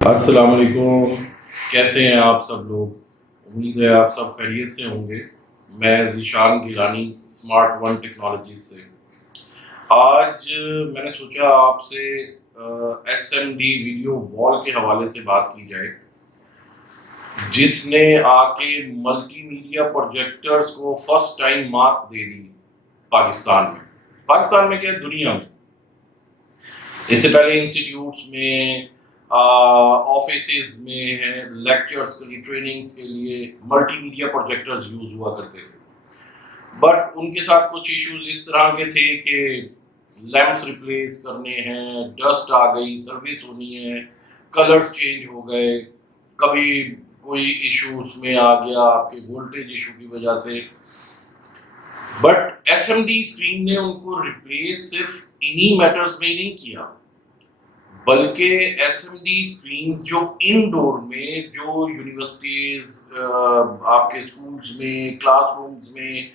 अस्सलाम वालेकुम। कैसे हैं आप सब लोग? उम्मीद है आप सब खैरियत से होंगे। मैं Zeeshan Gilani Smart One Technology से आज मैंने सोचा आपसे एसएमडी वीडियो वॉल के हवाले से बात की जाए, जिसने आके मल्टीमीडिया प्रोजेक्टर्स को फर्स्ट टाइम मात दे दी पाकिस्तान में क्या दुनिया में। इससे पहले इंस्टीट्यूट्स में, ऑफिसेज में है, लेक्चर्स के लिए, ट्रेनिंग्स के लिए मल्टीमीडिया प्रोजेक्टर्स यूज हुआ करते थे, बट उनके साथ कुछ इश्यूज इस तरह के थे कि लैंप्स रिप्लेस करने हैं, डस्ट आ गई, सर्विस होनी है, कलर्स चेंज हो गए, कभी कोई इशू उसमें आ गया आपके वोल्टेज इशू की वजह से। बट एसएमडी स्क्रीन ने उनको रिप्लेस सिर्फ इन्हीं मैटर्स में ही नहीं किया, बल्कि एसएमडी स्क्रीन्स जो इंडोर में, जो यूनिवर्सिटीज, आपके स्कूल्स में, क्लासरूम्स में,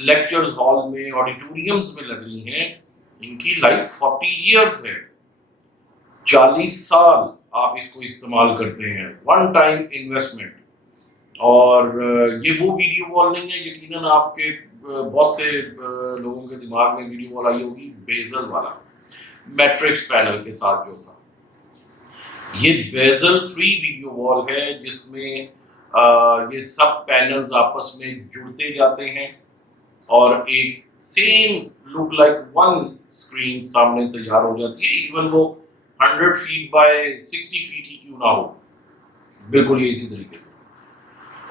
लेक्चर हॉल में, ऑडिटोरियम्स में लग रही हैं, इनकी लाइफ 40 इयर्स है। 40 साल आप इसको इस्तेमाल करते हैं, वन टाइम इन्वेस्टमेंट। और ये वो वीडियो वॉल नहीं है, यकीनन आपके बहुत से लोगों के दिमाग में वीडियो वॉल आई होगी बेजल वाला, मैट्रिक्स पैनल के साथ जो था। ये बेजल फ्री वीडियो वॉल है, जिसमें ये सब पैनल्स आपस में जुड़ते जाते हैं और एक same look like one screen सामने तैयार हो जाती है, इवन वो 100 फीट बाय 60 फीट ही क्यों ना हो, बिल्कुल ये इसी तरीके से।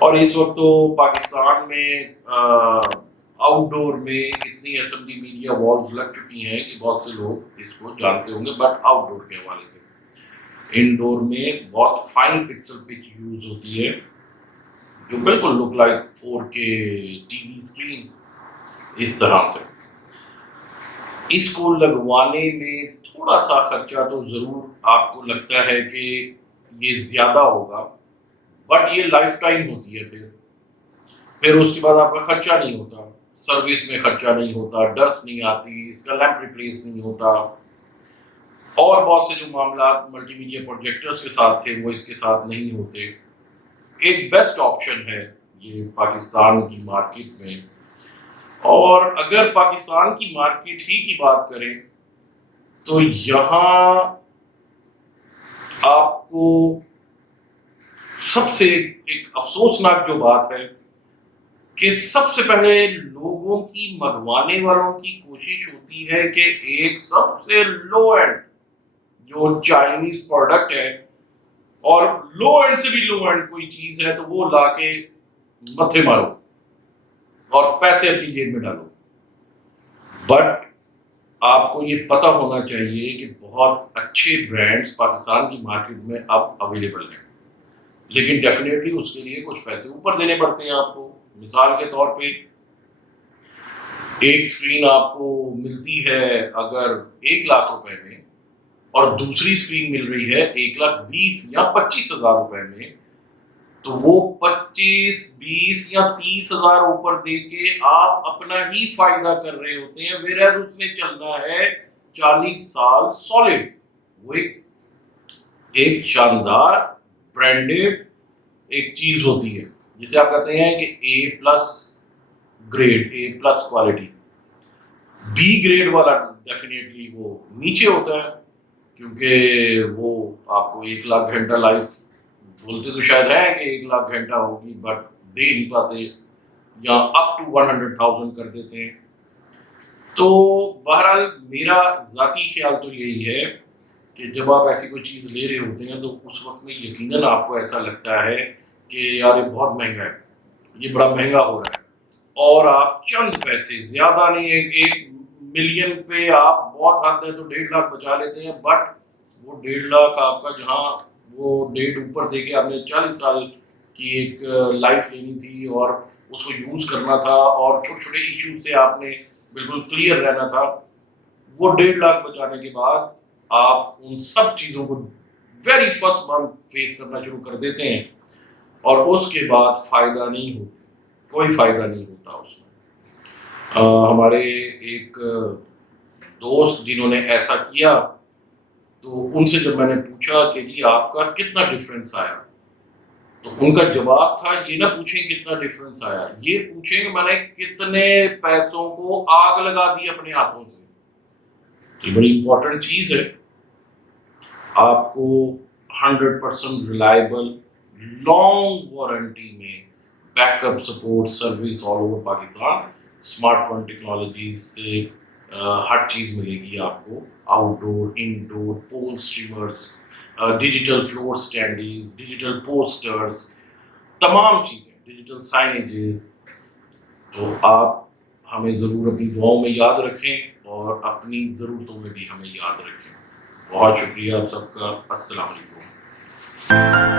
और इस वक्त तो पाकिस्तान में आउटडोर में इतनी एसएमडी मीडिया वॉल्स लग चुकी हैं कि बहुत से लोग इसको जानते होंगे, बट आउटडोर के हवाले से इंडोर में बहुत फाइन पिक्सल पिच यूज होती है, जो बिल्कुल look like 4K TV screen, इस तरह से। इसको लगवाने में थोड़ा सा खर्चा तो ज़रूर आपको लगता है कि ये ज़्यादा होगा, बट ये लाइफ टाइम होती है। फिर उसके बाद आपका खर्चा नहीं होता, सर्विस में खर्चा नहीं होता, डस्ट नहीं आती, इसका लैंप रिप्लेस नहीं होता, और बहुत से जो मामला मल्टीमीडिया प्रोजेक्टर्स के साथ थे वो इसके साथ नहीं होते। एक बेस्ट ऑप्शन है ये पाकिस्तान की मार्केट में। और अगर पाकिस्तान की मार्केट ही की बात करें तो यहाँ आपको सबसे एक अफसोसनाक जो बात है कि सबसे पहले लोगों की, मंगवाने वालों की कोशिश होती है कि एक सबसे लो एंड जो चाइनीज प्रोडक्ट है, और लो एंड से भी लो एंड कोई चीज है तो वो लाके मथे मारो और पैसे अपनी जेब में डालो। बट आपको ये पता होना चाहिए कि बहुत अच्छे ब्रांड्स पाकिस्तान की मार्केट में अब अवेलेबल हैं, लेकिन डेफिनेटली उसके लिए कुछ पैसे ऊपर देने पड़ते हैं आपको। मिसाल के तौर पे एक स्क्रीन आपको मिलती है अगर 1 लाख रुपए में, और दूसरी स्क्रीन मिल रही है 1,20,000 या 25,000 रुपए में, तो वो 25, 20 या 30,000 ऊपर दे के आप अपना ही फायदा कर रहे होते हैं, वेयर उसने चलना है 40 साल सॉलिड। वो एक शानदार ब्रांडेड एक चीज होती है जिसे आप कहते हैं कि A+ grade, A+ quality. B grade वाला डेफिनेटली वो नीचे होता है, क्योंकि वो आपको 1 लाख घंटा लाइफ बोलते तो शायद है कि 1 लाख घंटा होगी, बट दे नहीं पाते, या अप टू 100,000 कर देते हैं। तो बहरहाल मेरा ज़ाती ख्याल तो यही है कि जब आप ऐसी कोई चीज़ ले रहे होते हैं तो उस वक्त में यकीनन आपको ऐसा लगता है कि यार ये बहुत महंगा है, ये बड़ा महंगा हो रहा है, और आप चंद पैसे, ज़्यादा नहीं, एक मिलियन पे आप बहुत हद है तो 1.5 लाख बचा लेते हैं, बट वो 1.5 लाख आपका, जहाँ वो 1.5 ऊपर दे के आपने 40 साल की एक लाइफ लेनी थी और उसको यूज़ करना था, और छोटे छोटे इशू से आपने बिल्कुल क्लियर रहना था, वो 1.5 लाख बचाने के बाद आप उन सब चीज़ों को वेरी फर्स्ट मंथ फेस करना शुरू कर देते हैं, और उसके बाद फ़ायदा नहीं होता, कोई फ़ायदा नहीं होता उसमें। हमारे एक دوست جنہوں نے ایسا کیا تو ان سے جب میں نے پوچھا کہ جی آپ کا کتنا ڈفرینس آیا، تو ان کا جواب تھا یہ نہ پوچھیں کتنا ڈفرینس آیا، یہ پوچھیں کہ میں نے کتنے پیسوں کو آگ لگا دی اپنے ہاتھوں سے۔ تو یہ بڑی امپورٹنٹ چیز ہے، آپ کو 100% ریلائبل لانگ وارنٹی میں back up support service all over Pakistan smart one technologies سے ہر چیز ملے گی آپ کو، آؤٹ ڈور، ان ڈور، پول اسٹریمرس، ڈیجیٹل فلور اسٹینڈیز، ڈیجیٹل پوسٹرز، تمام چیزیں، ڈیجیٹل سائنیجز۔ تو آپ ہمیں ضرور اپنی دعاؤں میں یاد رکھیں اور اپنی ضرورتوں میں بھی ہمیں یاد رکھیں۔ بہت شکریہ آپ سب کا، السلام علیکم۔